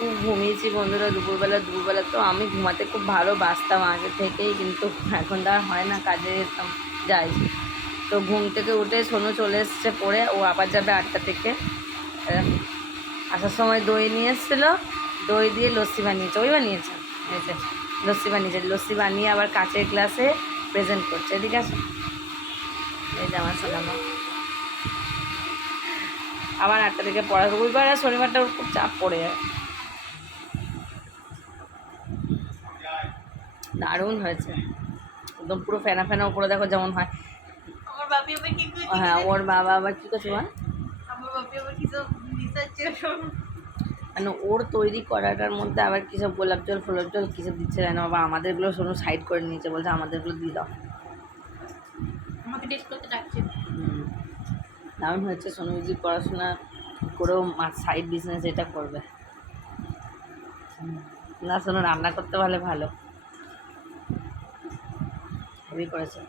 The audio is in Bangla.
খুব ঘুমিয়েছি বন্ধুরা দুপুরবেলা তো আমি ঘুমাতে খুব ভালোবাসতাম আগে থেকেই, কিন্তু এখন তো আর হয় না, কাজে যেতাম যাই। তো ঘুম থেকে উঠে সোনু চলে এসছে পড়ে, ও আবার যাবে 8টা থেকে। আসার সময় দই নিয়ে এসেছিলো, দই দিয়ে লস্যি বানিয়েছে, ওই বানিয়েছে, এই যে লস্যি বানিয়েছে, লস্যি বানিয়ে আবার কাঁচের গ্লাসে প্রেজেন্ট করছে। এদিকে আছে, এই যে আমার সোনামা আবার 8টা থেকে পড়া, রবিবার আর শনিবারটা ওর খুব চাপ পড়ে যায়। দারুণ হয়েছে, একদম পুরো ফেনা ফেনা উপরে দেখো যেমন হয়। আমার বাপি আবার কি করছে? হ্যাঁ, ওর বাবা আবার কী করছে বল? আমার বাপি আবার কি সব দিচ্ছে মানে ওর তৈরি করাটার মধ্যে আবার কী সব গোলাপ জল ফোলাপ জল কী সব দিচ্ছে জানো বাবা, আমাদেরগুলো শোনো সাইড করে নিয়েছে, বলছে আমাদেরগুলো দিয়ে দাও। আমাকে টেস্ট করতে ডাকছে। দারুণ হয়েছে। সোনুজি পড়াশোনা করেও সাইড বিজনেস এটা করবে না, শোনো রান্না করতে পারলে ভালো, হেভি করেছে।